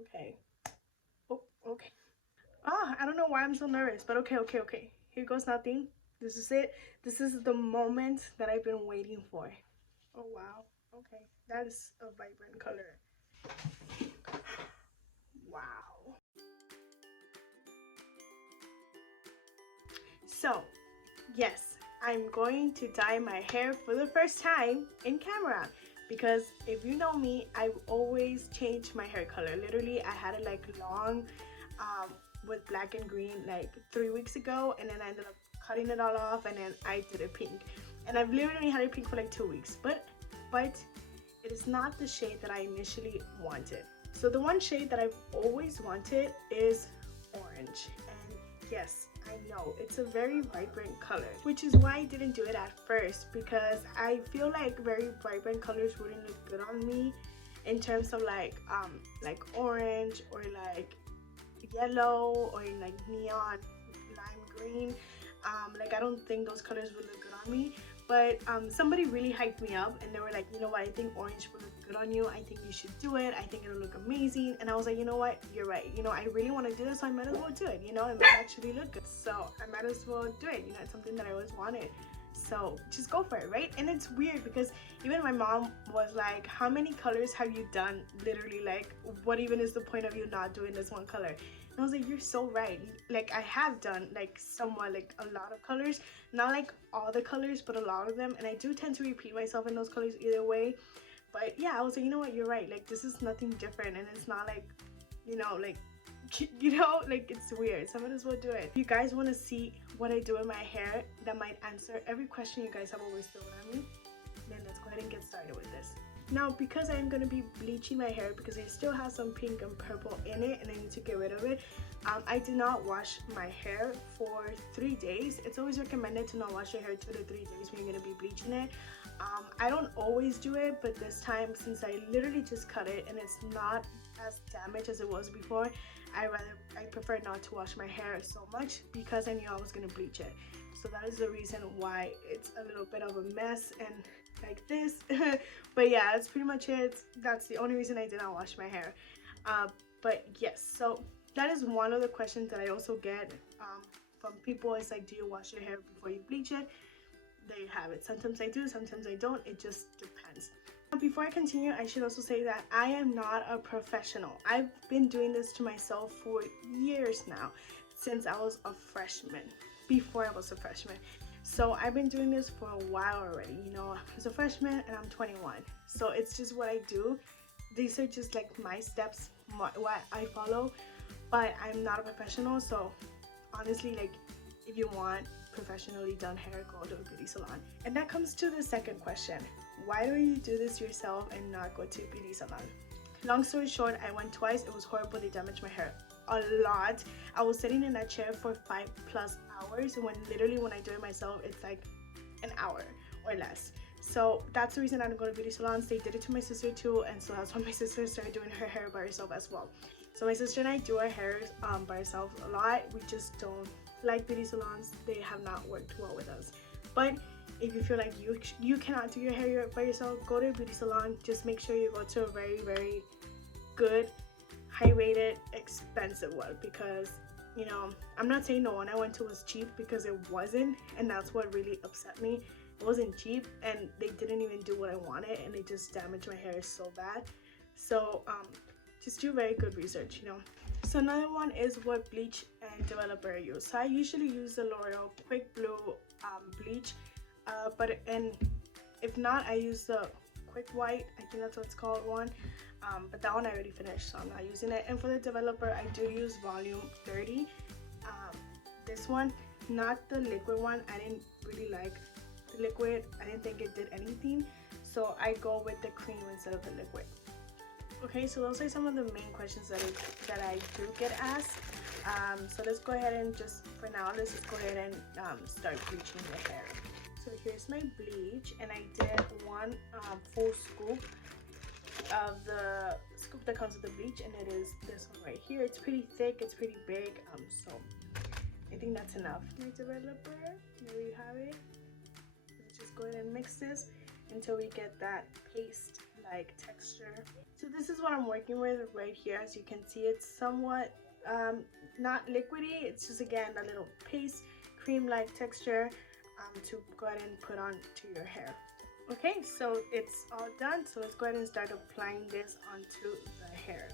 Okay. Oh, okay. Ah, I don't know why I'm so nervous, but okay, okay, okay. Here goes nothing. This is it. This is the moment that I've been waiting for. Oh, wow. Okay. That is a vibrant color. Wow. So, yes, I'm going to dye my hair for the first time in camera because if you know me, I've always changed my hair color. Literally, I had it like long um, with black and green like 3 weeks ago, and then I ended up cutting it all off, and then I did it pink. And I've literally had it pink for like 2 weeks, but it is not the shade that I initially wanted. So the one shade that I've always wanted is orange, and yes, I know it's a very vibrant color, which is why I didn't do it at first, because I feel like very vibrant colors wouldn't look good on me in terms of like orange or like yellow or like neon lime green. Like I don't think those colors would look good on me. But somebody really hyped me up and they were like, you know what, I think orange would look good on you. I think you should do it. I think it'll look amazing. And I was like, you know what, you're right. You know, I really want to do this, so I might as well do it. You know, it might actually look good. So I might as well do it. You know, it's something that I always wanted. So just go for it, right? And it's weird because even my mom was like, how many colors have you done? Literally, like, what even is the point of you not doing this one color? And I was like, you're so right. Like, I have done like somewhat like a lot of colors, not like all the colors, but a lot of them. And I do tend to repeat myself in those colors either way. But yeah, I was like, you know what, you're right. Like, this is nothing different, and it's not like, you know, like like it's weird, so I might as well do it. If you guys want to see what I do with my hair that might answer every question you guys have always thrown at me, then let's go ahead and get started with this. Now, because I'm going to be bleaching my hair because it still has some pink and purple in it and I need to get rid of it, I do not wash my hair for 3 days. It's always recommended to not wash your hair 2 to 3 days when you're going to be bleaching it. I don't always do it, but this time, since I literally just cut it and it's not as damaged as it was before, I prefer not to wash my hair so much because I knew I was going to bleach it. So that is the reason why it's a little bit of a mess and like this. But yeah, that's pretty much it. That's the only reason I did not wash my hair. But yes, so that is one of the questions that I also get from people. It's like, do you wash your hair before you bleach it? There you have it. Sometimes I do, sometimes I don't. It just depends. Before I continue, I should also say that I am not a professional. I've been doing this to myself for years now, since I was a freshman, before I was a freshman. So I've been doing this for a while already. You know, I was a freshman and I'm 21. So it's just what I do. These are just like my steps, what I follow, but I'm not a professional. So honestly, like, if you want professionally done hair, go to a beauty salon. And that comes to the second question. Why do you do this yourself and not go to a beauty salon? Long story short, I went twice. It was horrible. They damaged my hair a lot. I was sitting in that chair for 5+ hours when literally when I do it myself, it's like an hour or less. So that's the reason I don't go to beauty salons. They did it to my sister too, and so that's why my sister started doing her hair by herself as well. So my sister and I do our hair by ourselves a lot. We just don't like beauty salons. They have not worked well with us. But if you feel like you cannot do your hair by yourself, go to a beauty salon. Just make sure you go to a very, very good, high rated, expensive one, because you know, I'm not saying the one I went to was cheap, because it wasn't, and that's what really upset me. It wasn't cheap, and they didn't even do what I wanted, and they just damaged my hair so bad. So just do very good research, you know. So another one is what bleach and developer I use. So I usually use the L'Oreal Quick Blue bleach, and if not, I use the Quick White. I think that's what it's called, one. But that one I already finished, so I'm not using it. And for the developer, I do use Volume 30. This one, not the liquid one. I didn't really like the liquid. I didn't think it did anything, so I go with the cream instead of the liquid. Okay, so those are some of the main questions that I do get asked. So let's go ahead and for now, let's just go ahead and start bleaching the hair. So here's my bleach, and I did one full scoop of the scoop that comes with the bleach, and it is this one right here. It's pretty thick, it's pretty big, so I think that's enough. My developer, there you have it. Let's just go ahead and mix this until we get that paste like texture. So this is what I'm working with right here. As you can see, it's somewhat not liquidy. It's just again a little paste cream-like texture to go ahead and put on to your hair. Okay, so it's all done. So let's go ahead and start applying this onto the hair.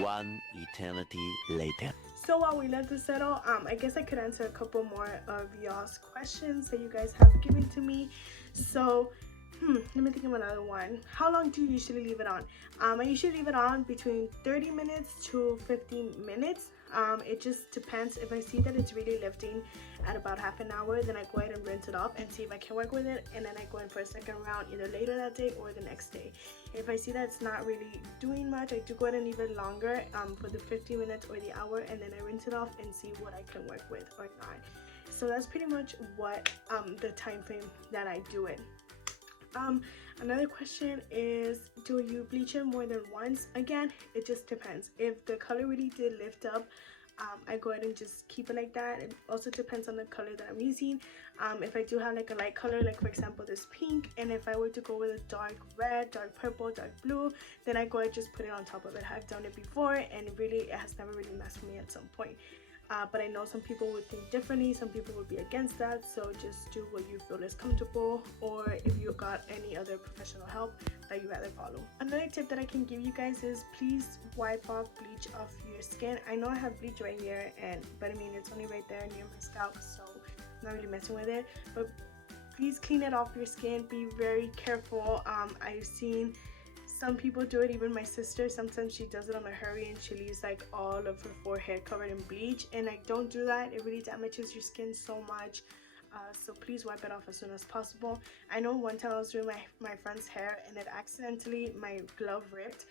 One eternity later. So while we let this settle, I guess I could answer a couple more of y'all's questions that you guys have given to me. So let me think of another one. How long do you usually leave it on? I usually leave it on between 30 minutes to 15 minutes. It just depends. If I see that it's really lifting at about half an hour, then I go ahead and rinse it off and see if I can work with it, and then I go in for a second round either later that day or the next day. If I see that it's not really doing much, I do go ahead and leave it longer for the 15 minutes or the hour, and then I rinse it off and see what I can work with or not. So that's pretty much what the time frame that I do it. Another question is, do you bleach it more than once? Again, it just depends. If the color really did lift up, I go ahead and just keep it like that. It also depends on the color that I'm using. If I do have like a light color, like for example this pink, and if I were to go with a dark red, dark purple, dark blue, then I go ahead and just put it on top of it. I've done it before, and it has never really messed with me at some point. But I know some people would think differently, some people would be against that, so just do what you feel is comfortable, or if you got any other professional help that you rather follow. Another tip that I can give you guys is please wipe off bleach off your skin. I know I have bleach right here, but I mean it's only right there near my scalp, so I'm not really messing with it, but please clean it off your skin. Be very careful. I've seen some people do it, even my sister. Sometimes she does it on a hurry and she leaves like all of her forehead covered in bleach, and I don't do that. It really damages your skin so much. So please wipe it off as soon as possible. I know one time I was doing my friend's hair, and it accidentally, my glove ripped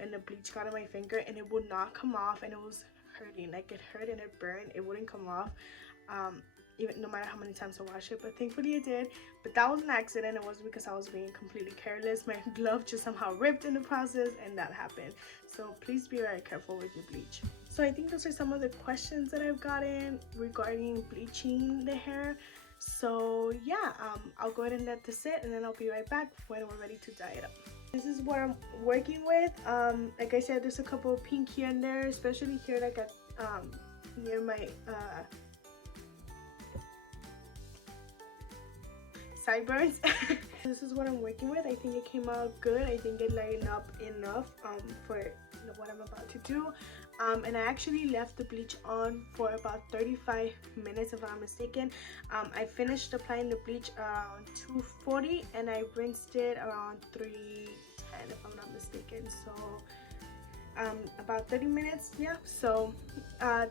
and the bleach got on my finger, and it would not come off, and it was hurting. Like it hurt and it burned. It wouldn't come off. Even no matter how many times I wash it, but thankfully it did. But that was an accident. It wasn't because I was being completely careless. My glove just somehow ripped in the process, and that happened. So please be very careful with your bleach. So I think those are some of the questions that I've gotten regarding bleaching the hair. So yeah, I'll go ahead and let this sit, and then I'll be right back when we're ready to dye it up. This is what I'm working with. Like I said, there's a couple of pink here and there, especially here like at near my sideburns. This is what I'm working with. I think it came out good. I think it lightened up enough for what I'm about to do. And I actually left the bleach on for about 35 minutes if I'm not mistaken. I finished applying the bleach around 2:40, and I rinsed it around 3:10 if I'm not mistaken. So about 30 minutes, yeah. So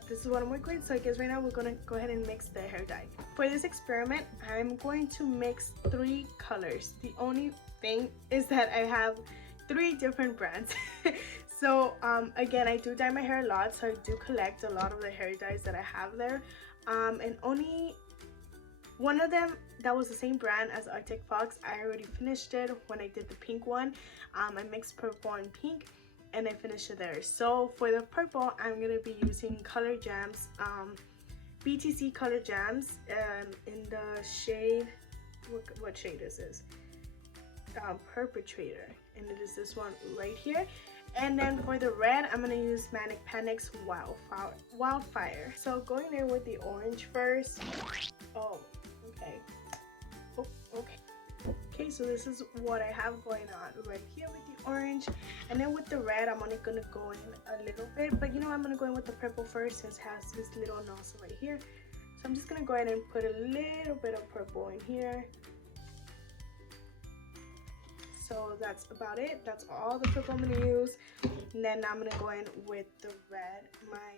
this is what I'm working with. So I guess right now we're gonna go ahead and mix the hair dye. For this experiment, I'm going to mix 3 colors. The only thing is that I have 3 different brands. So again, I do dye my hair a lot, so I do collect a lot of the hair dyes that I have there, and only one of them that was the same brand as Arctic Fox, I already finished it when I did the pink one. I mixed purple and pink, and I finished it there. So for the purple, I'm gonna be using Color Gems, BTC Color Gems, in the shade, what shade is this? Perpetrator, and it is this one right here. And then for the red, I'm gonna use Manic Panic's Wildfire. So going in with the orange first. Oh, okay. Oh, okay. Okay, so this is what I have going on right here with the orange. And then with the red, I'm only gonna go in a little bit. But you know, I'm gonna go in with the purple first, since it has this little nozzle right here. So I'm just gonna go ahead and put a little bit of purple in here. So that's about it. That's all the purple I'm gonna use. And then I'm gonna go in with the red, my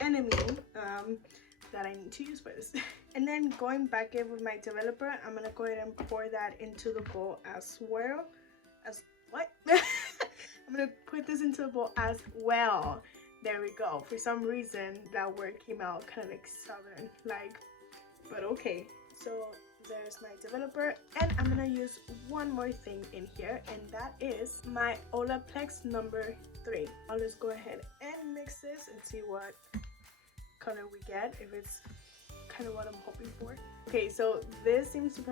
enemy, that I need to use for this. And then going back in with my developer, I'm gonna go ahead and pour that into the bowl as well. I'm gonna put this into the bowl as well. There we go. For some reason, that word came out kind of like southern, like. but okay. So there's my developer, and I'm gonna use one more thing in here, and that is my Olaplex number 3. I'll just go ahead and mix this and see what color we get, if it's kind of what I'm hoping for. Okay, so this seems to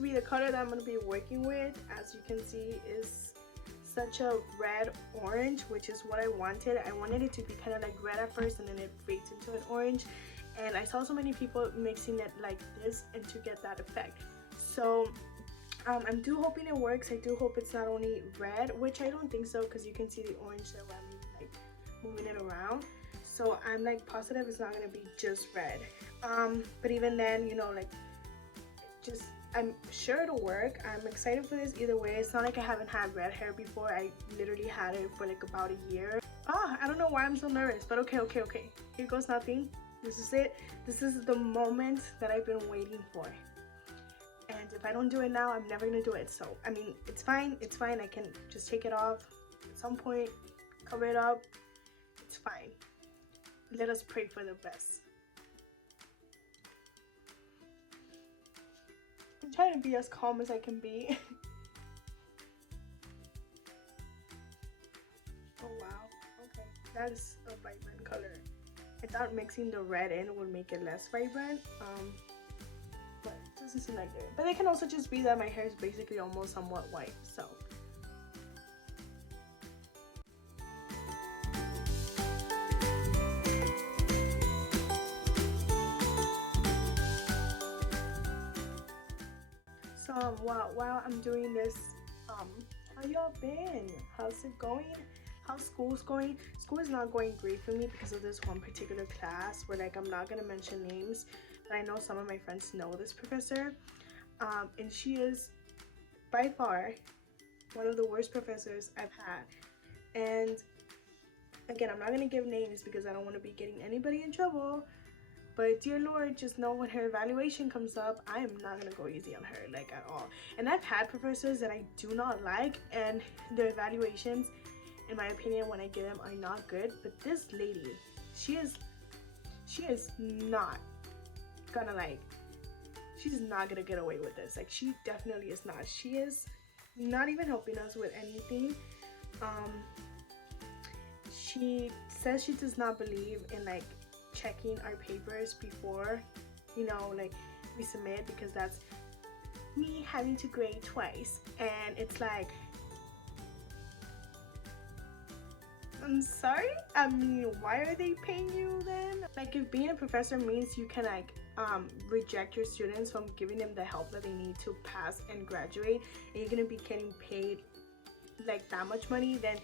be the color that I'm going to be working with. As you can see, is such a red orange, which is what I wanted. I wanted it to be kind of like red at first, and then it fades into an orange, and I saw so many people mixing it like this and to get that effect. So I do hoping it works. I do hope it's not only red, which I don't think so, because you can see the orange that I'm like moving it around. So I'm like positive it's not gonna be just red. But even then, you know, like, just, I'm sure it'll work. I'm excited for this either way. It's not like I haven't had red hair before. I literally had it for like about a year. I don't know why I'm so nervous, but okay. Here goes nothing. This is it. This is the moment that I've been waiting for. And if I don't do it now, I'm never gonna do it. So, I mean, it's fine. I can just take it off at some point, cover it up. It's fine. Let us pray for the best. I'm trying to be as calm as I can be. Oh wow, okay. That is a vibrant color. I thought mixing the red in would make it less vibrant. But it doesn't seem like it. But it can also just be that my hair is basically almost somewhat white, so. So while I'm doing this, how y'all been? How's it going? How's school's going? School is not going great for me because of this one particular class where, like, I'm not gonna mention names, but I know some of my friends know this professor, and she is by far one of the worst professors I've had. And again, I'm not gonna give names because I don't want to be getting anybody in trouble. But dear Lord, just know when her evaluation comes up, I am not gonna go easy on her, like, at all. And I've had professors that I do not like, and their evaluations, in my opinion, when I get them, are not good. But this lady, she is not gonna, like, she's not gonna get away with this. Like, she definitely is not. She is not even helping us with anything. She says she does not believe in, like, checking our papers before, you know, like, we submit, because that's me having to grade twice. And it's like, I'm sorry? I mean, why are they paying you then? Like, if being a professor means you can, like, reject your students from giving them the help that they need to pass and graduate, and you're gonna be getting paid like that much money, then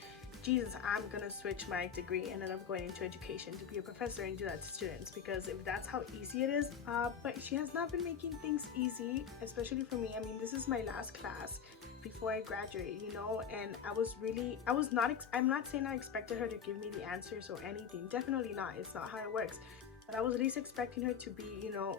Jesus, I'm gonna switch my degree and end up going into education to be a professor and do that to students, because if that's how easy it is. But she has not been making things easy, especially for me. I mean, this is my last class before I graduate, you know, and I'm not saying I expected her to give me the answers or anything. Definitely not. It's not how it works. But I was at least expecting her to be, you know,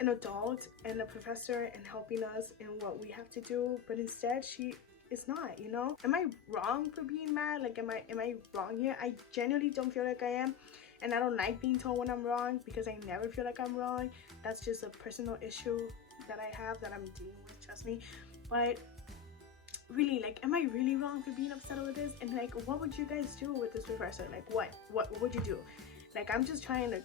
an adult and a professor and helping us in what we have to do. But instead, she is not, you know. Am I wrong for being mad? Like, am I wrong here? I genuinely don't feel like I am, and I don't like being told when I'm wrong, because I never feel like I'm wrong. That's just a personal issue that I have that I'm dealing with, trust me. But really, like, am I really wrong for being upset with this? And, like, what would you guys do with this professor? Like, what would you do? Like, I'm just trying to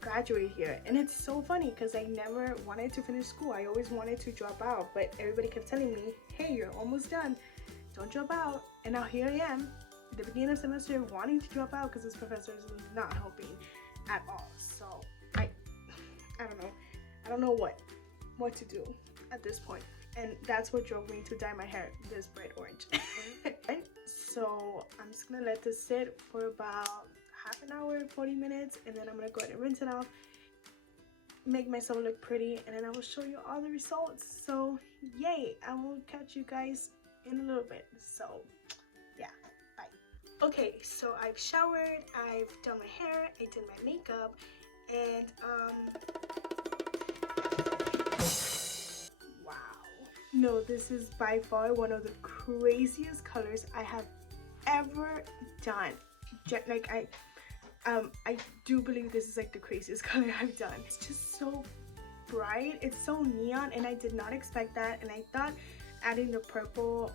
graduate here, and it's so funny because I never wanted to finish school. I always wanted to drop out, but everybody kept telling me, hey, you're almost done, don't drop out. And now here I am at the beginning of semester wanting to drop out because this professor is not helping at all. So I don't know what to do at this point. And that's what drove me to dye my hair this bright orange. So I'm just gonna let this sit for about half an hour, 40 minutes, and then I'm gonna go ahead and rinse it off, make myself look pretty, and then I will show you all the results. So yay, I will catch you guys in a little bit. So yeah, bye. Okay, so I've showered, I've done my hair, I did my makeup, and wow. No, this is by far one of the craziest colors I have ever done. Like, I do believe this is like the craziest color I've done. It's just so bright, it's so neon, and I did not expect that, and I thought adding the purple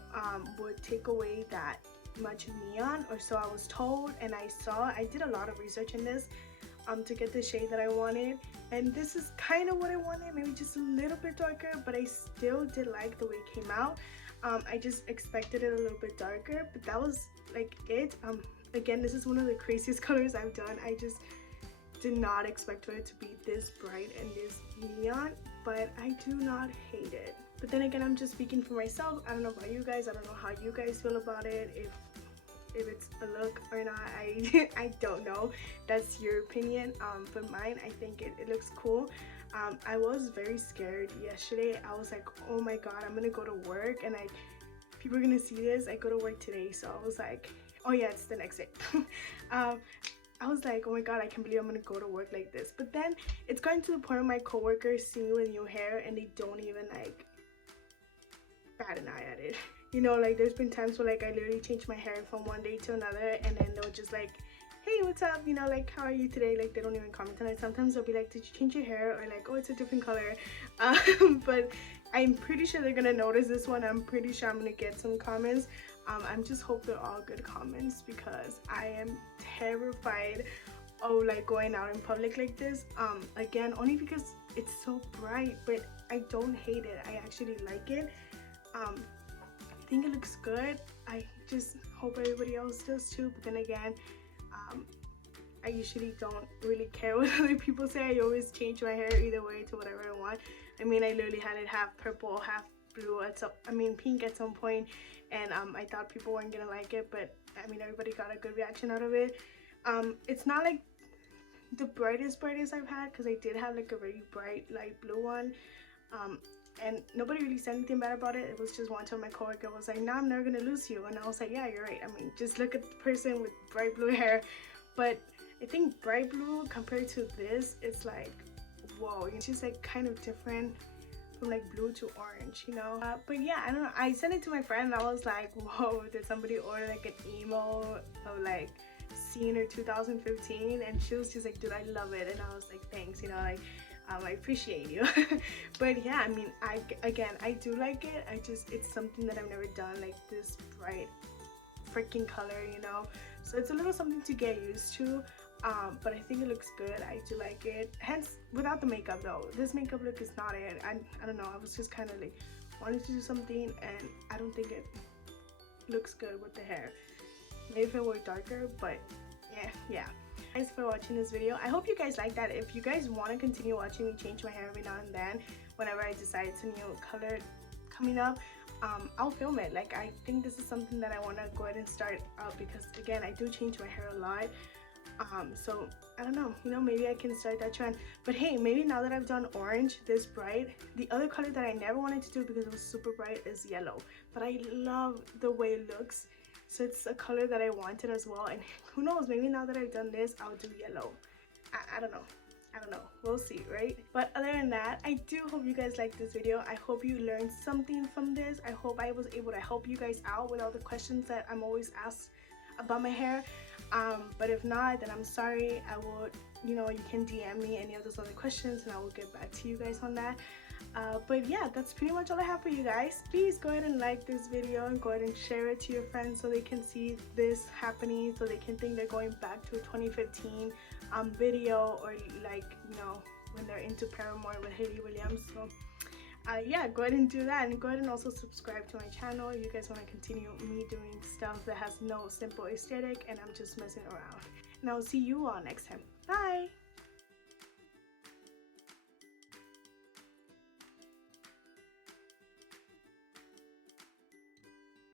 would take away that much neon, or so I was told. And I did a lot of research in this to get the shade that I wanted, and this is kind of what I wanted, maybe just a little bit darker, but I still did like the way it came out. I just expected it a little bit darker, but that was like it. Again, this is one of the craziest colors I've done. I just did not expect for it to be this bright and this neon, but I do not hate it. But then again, I'm just speaking for myself. I don't know about you guys. I don't know how you guys feel about it, if it's a look or not. I don't know. That's your opinion. But mine, I think it looks cool. I was very scared yesterday. I was like, oh my god, I'm gonna go to work and people are gonna see this. I go to work today, so I was like, oh yeah, it's the next day. I was like, oh my god, I can't believe I'm gonna go to work like this. But then it's gotten to the point where my coworkers see me with new hair and they don't even like bat an eye at it. You know, like there's been times where like I literally change my hair from one day to another, and then they'll just like, hey, what's up, you know, like how are you today? Like they don't even comment on it. Sometimes they'll be like, did you change your hair? Or like, oh, it's a different color. But I'm pretty sure they're gonna notice this one. I'm pretty sure I'm gonna get some comments. I'm just hope they're all good comments, because I am terrified of like going out in public like this. Again, only because it's so bright, but I don't hate it. I actually like it. I think it looks good. I just hope everybody else does too. But then again, I usually don't really care what other people say. I always change my hair either way to whatever I want. I mean, I literally had it half purple, half blue pink at some point, and I thought people weren't gonna like it, but I mean, everybody got a good reaction out of it. It's not like the brightest I've had, because I did have like a very bright light blue one, and nobody really said anything bad about it. It was just one time my coworker was like, nah, I'm never gonna lose you, and I was like, yeah, you're right. I mean, just look at the person with bright blue hair. But I think bright blue compared to this, it's like, whoa, it's just like kind of different from like blue to orange, you know. But yeah, I don't know, I sent it to my friend and I was like, whoa, did somebody order like an emo of like Senior 2015? And she was just like, dude, I love it. And I was like, thanks, you know, like I appreciate you. But yeah, I mean, I do like it. It's something that I've never done, like this bright freaking color, you know. So it's a little something to get used to. But I think it looks good. I do like it. Hence, without the makeup though. This makeup look is not it. I don't know. I was just kind of like wanted to do something, and I don't think it looks good with the hair. Maybe if it were darker, but yeah. Thanks for watching this video. I hope you guys like that. If you guys want to continue watching me change my hair every now and then, whenever I decide it's a new color coming up, I'll film it. Like, I think this is something that I want to go ahead and start out, because again, I do change my hair a lot. So I don't know, you know, maybe I can start that trend. But hey, maybe now that I've done orange this bright, the other color that I never wanted to do because it was super bright is yellow, but I love the way it looks, so it's a color that I wanted as well. And who knows, maybe now that I've done this, I'll do yellow. I don't know, we'll see, right? But other than that, I do hope you guys liked this video. I hope you learned something from this. I hope I was able to help you guys out with all the questions that I'm always asked about my hair. But if not, then I'm sorry. I will, you know, you can DM me any of those other questions and I will get back to you guys on that. But yeah, that's pretty much all I have for you guys. Please go ahead and like this video and go ahead and share it to your friends so they can see this happening, so they can think they're going back to a 2015 video, or like, you know, when they're into Paramore with Hayley Williams. So yeah, go ahead and do that, and go ahead and also subscribe to my channel if you guys want to continue me doing stuff that has no simple aesthetic and I'm just messing around. And I'll see you all next time. Bye!